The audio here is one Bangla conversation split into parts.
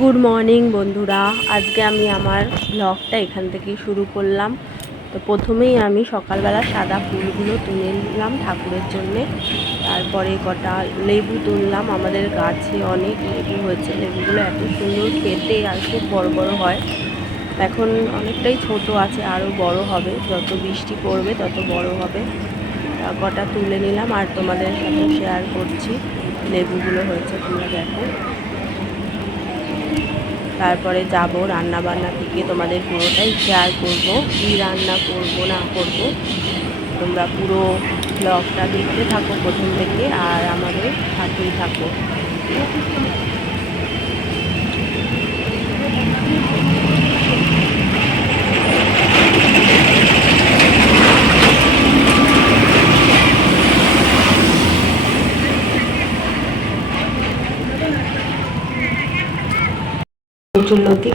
গুড মর্নিং বন্ধুরা। আজকে আমি আমার ব্লগটা এখান থেকেই শুরু করলাম। তো প্রথমেই আমি সকালবেলা সাদা ফুলগুলো তুলে নিলাম ঠাকুরের জন্যে। তারপরে কটা লেবু তুললাম। আমাদের গাছে অনেক লেবু হয়েছে। লেবুগুলো এত সুন্দর খেতে আর খুব বড় বড় হয়। এখন অনেকটাই ছোট আছে, আরও বড় হবে। যত বৃষ্টি পড়বে, তত বড় হবে। কটা তুলে নিলাম। আর তোমাদের সাথে শেয়ার করছি। লেবুগুলো হয়েছে, তোমরা দেখো। তারপরে যাব রান্না বান্না থেকে তোমাদের পুরোটাই শেয়ার করব, কি রান্না করব, না করব। তোমরা পুরো ব্লগটা দেখতে থাকো প্রথম থেকে আর আমাদের সাথেই থাকো।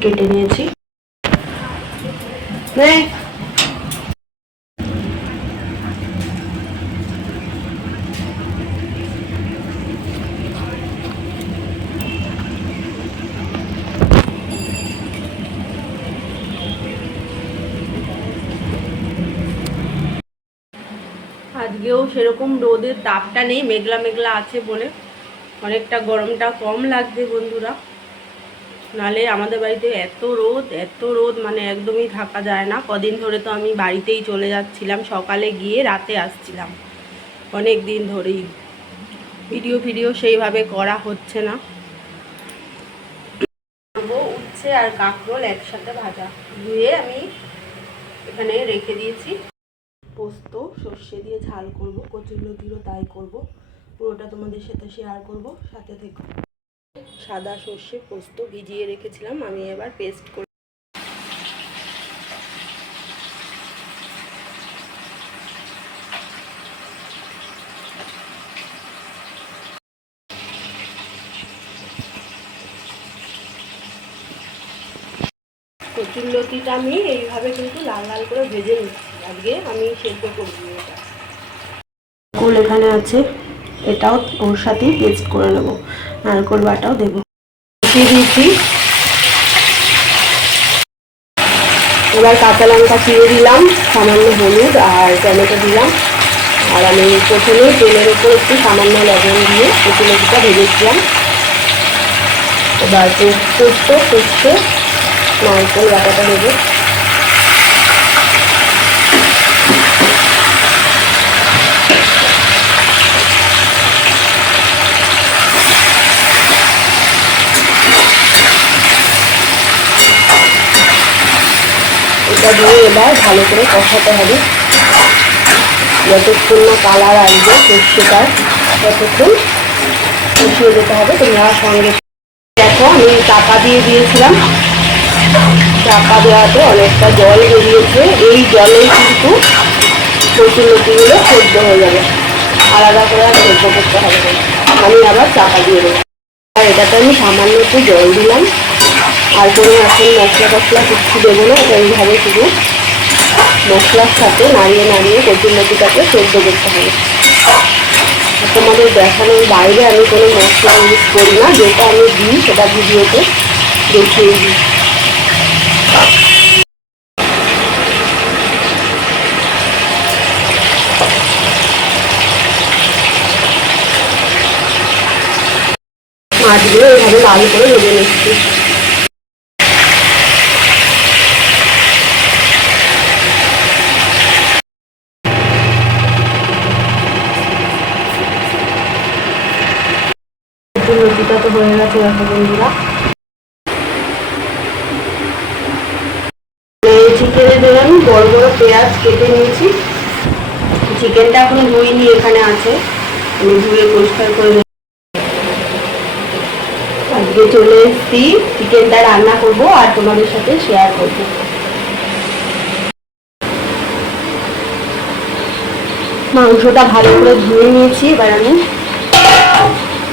কেটে নিয়েছি। আজকেও সেরকম রোদের তাপটা নেই, মেঘলা মেঘলা আছে বলে। অনেকটা গরমটা কম লাগবে বন্ধুরা। নালে আমাদের বাড়িতে এত রোদ এত রোদ মানে একদমই থাকা যায় না। কদিন ধরে তো আমি বাড়িতেই চলে যাচ্ছিলাম, সকালে গিয়ে রাতে আসছিলাম। অনেক দিন ধরেই। ভিডিও ভিডিও সেইভাবে করা হচ্ছে না। উচ্ছে আর কাঁকরোল একসাথে ভাজা। ধুয়ে আমি এখানে রেখে দিয়েছি। পোস্ত, সর্ষে দিয়ে ঝাল করব কচুরলতিরও তাই করব। পুরোটা তোমাদের সাথে শেয়ার করব। সাথে থেকে। সাদা সর্ষে পোস্ত ভিজিয়ে রেখেছিলাম, আমি এবার পেস্ট করে কচুরলতিটা আমি এইভাবে কিন্তু লাল লাল করে ভেজে নিচ্ছি। আজকে আমি সেদ্ধ করব এটা। এখানে আছে। এটাও ওর সাথেই পেস্ট করে নেব। নারকোল বাটাও দেবো। দিয়ে দিয়েছি। এবার কাঁচা লঙ্কা চিড়ে দিলাম, সামান্য হলুদ আর টমেটো দিলাম। আর আমি প্রথমে তেলের উপর একটু সামান্য লবণ দিয়ে কচুলতিটা ভেজেছিলাম এবার পোস্ত পোস্ত নারকেল বাটাটা দেবো। এটা দিয়ে এবার ভালো করে কষাতে হবে। যতক্ষণ না কালার আসবে, সর্ষেটার ততক্ষণ কষিয়ে যেতে হবে। তোমরা সঙ্গে দেখো, আমি চাপা দিয়ে দিয়েছিলাম। চাপা দেওয়াতে অনেকটা জল বেরিয়েছে। এই জলেই কিন্তু কচুলতিগুলো সেদ্ধ হয়ে যাবে। আলাদা করে আর সেদ্ধ করতে হবে আমি আবার চাপা দিয়ে দেবো। আর এটাতে আমি সামান্য একটু জল দিলাম। আর কোনো এখন মশলা টশলা কিচ্ছু দেবো না এইভাবে শুধু মশলার সাথে নাড়িয়ে নাড়িয়ে কচুরলতিটাকে সেদ্ধ করতে হবে। তোমাদের দেখানোর বাইরে আমি কোনো মশলা ইউজ করি না, যেটা আমি দিই সেটা ভিডিওতে দেখিয়ে দিই। মাছগুলো এইভাবে লাল করে ভেজে নিচ্ছি। রুটিটা তো হয়ে গেছে দেখো বন্ধুরা। জন্য আমি বড় বড় পেঁয়াজ কেটে নিয়েছি। চিকেনটা এখন ধুইনি, এখানে আছে। আমি ধুয়ে পরিষ্কার করে আজকে চলে এসেছি চিকেনটা রান্না করব আর তোমাদের সাথে শেয়ার করব। মাংসটা ভালো করে ধুয়ে নিয়েছি, এবার আমি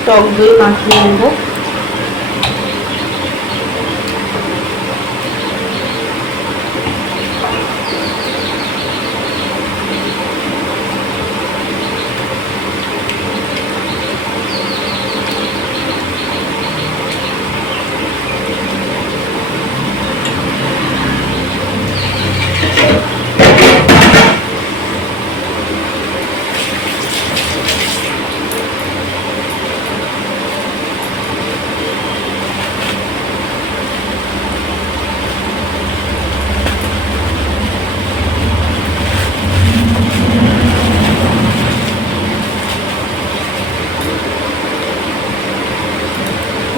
টক দই মাখিয়ে নেব।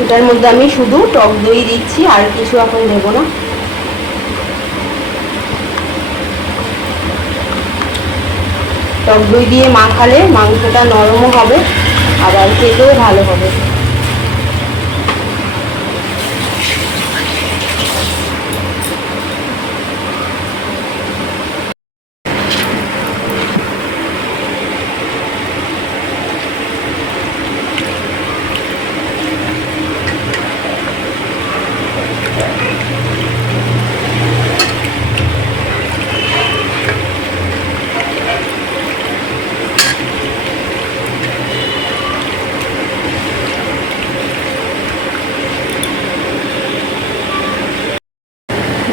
এটার মধ্যে আমি শুধু টক দই দিচ্ছি, আর কিছু এখন দেব না। টক দই দিয়ে মাখালে মাংসটা নরমও হবে, আবার খেতেও ভালো হবে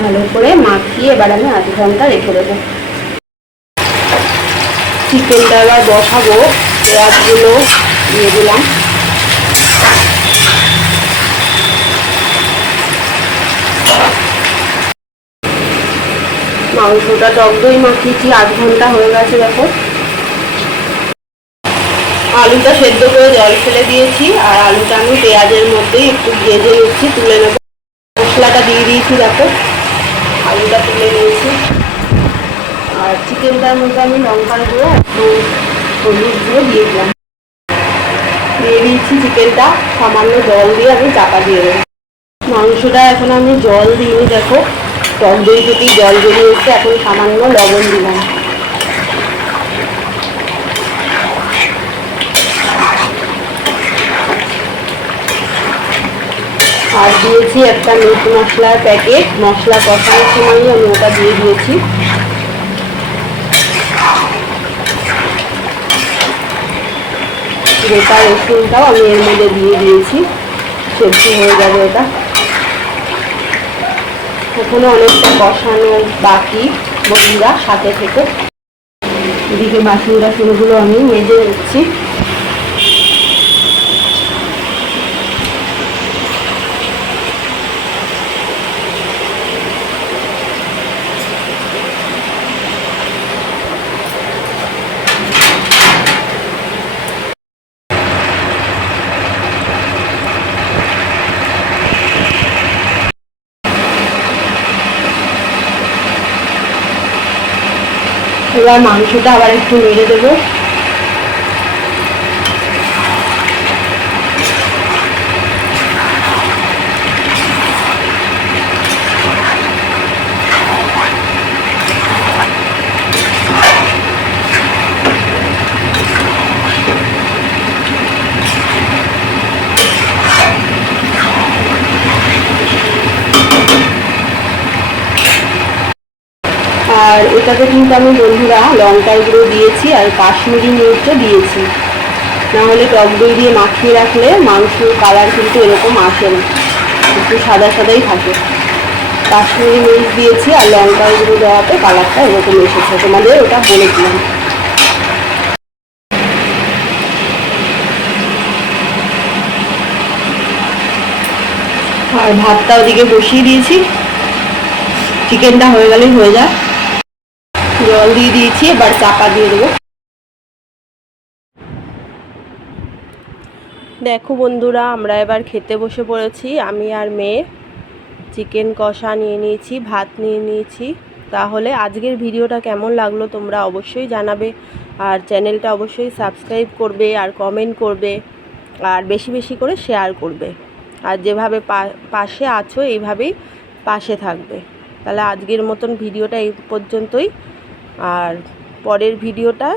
ভালো করে মাখিয়ে এবার আমি আধ ঘণ্টা রেখে দেবো। চিকেনটা এবার বসাবো, পেঁয়াজগুলো দিয়ে দিলাম। মাংসটা টক মাখিয়েছি, আধ ঘণ্টা হয়ে গেছে দেখো। আলুটা সেদ্ধ করে জল ফেলে দিয়েছি, আর আলুটা আমি পেঁয়াজের মধ্যেই একটু ভেজে নিচ্ছি, তুলে নেব। মশলাটা দিয়ে দিয়েছি দেখো। আলুটা তুলে নিয়েছি। আর চিকেনটার মধ্যে আমি লঙ্কার গুঁড়ো একটু হলুদ গুঁড়ো দিয়ে দিলাম। দিয়ে দিয়েছি চিকেনটা। সামান্য জল দিয়ে আমি চাপা দিয়ে দেবো। মাংসটা এখন আমি জল দিইনি, দেখো। টক দই থেকেই জল বেরিয়ে এসছে এখন সামান্য লবণ দিলাম। আর দিয়েছি একটা মিট মশলার প্যাকেট। মশলা কষানোর সময়ই আমি ওটা দিয়ে দিয়েছি। গোটা রসুনটাও আমি এর মধ্যে দিয়ে দিয়েছি। সেদ্ধ হয়ে যাবে ওটা। এখনও অনেকটা কষানো বাকি বন্ধুরা সাথে থেকে। এদিকে বাসন টাসনগুলো আমি মেজে নিচ্ছি। এবার মাংসটা আবার একটু নেড়ে দেবো। আর এটাতে কিন্তু আমি বন্ধুরা লঙ্কার গুঁড়ো দিয়েছি আর কাশ্মীরি মির্চও দিয়েছি। না হলে টক দই দিয়ে মাখিয়ে রাখলে মাংসের কালার কিন্তু এরকম আসে না। একটু সাদা সাদাই থাকে। কাশ্মীরি মির্চ দিয়েছি আর লঙ্কার গুঁড়ো দেওয়াতে কালারটা এরকম এসেছে। তোমাদের ওটা বলেছিলাম আর ভাতটা ওদিকে বসিয়ে দিয়েছি। চিকেনটা হয়ে গেলেই হয়ে যায়। জল দিয়ে দিয়েছি, এবার চাপা দিয়ে দেখো বন্ধুরা, আমরা এবার খেতে বসে পড়েছি। আমি আর মেয়ে চিকেন কষা নিয়ে নিয়েছি, ভাত নিয়ে নিয়েছি। তাহলে আজকের ভিডিওটা কেমন লাগল তোমরা অবশ্যই জানাবে। আর চ্যানেলটা অবশ্যই সাবস্ক্রাইব করবে আর কমেন্ট করবে আর বেশি বেশি করে শেয়ার করবে। আর যেভাবে পাশে আছো, এইভাবেই পাশে থাকবে। তাহলে আজকের মতন ভিডিওটা এই পর্যন্তই। আর পরের ভিডিওটা